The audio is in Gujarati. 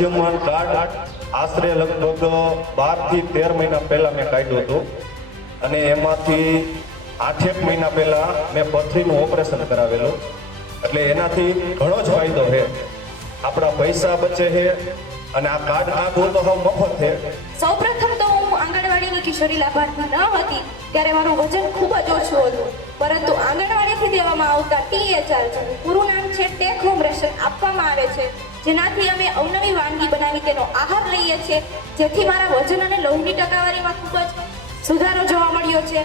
આયુષ્યમાન કાર્ડ આશરે લગભગ 12 થી 13 મહિના પહેલા મેં કાઢ્યું હતું અને એમાંથી 8 મહિના પહેલા મેં પથરીનું ઓપરેશન કરાવેલું, એટલે એનાથી ઘણો જ ફાયદો છે, આપણા પૈસા બચે છે અને આ કાર્ડ કાઢવું તો હવે મફત છે. સૌપ્રથમ તો હું આંગણવાડીની કિશોરી લાભાર્થી ન હતી ત્યારે મારું વજન ખૂબ જ ઓછું હતું, પરંતુ આંગણવાડીથી દેવામાં આવતા THR, જેનું પૂરું નામ છે ટેક હોમ રેશન, આપવામાં આવે છે, જેનાથી અમે અવનવી વાનગી બનાવી તેનો આહાર લઈએ છીએ, જેથી મારા વજન અને લોહીની ટકાવારીમાં ખૂબ જ સુધારો જોવા મળ્યો છે.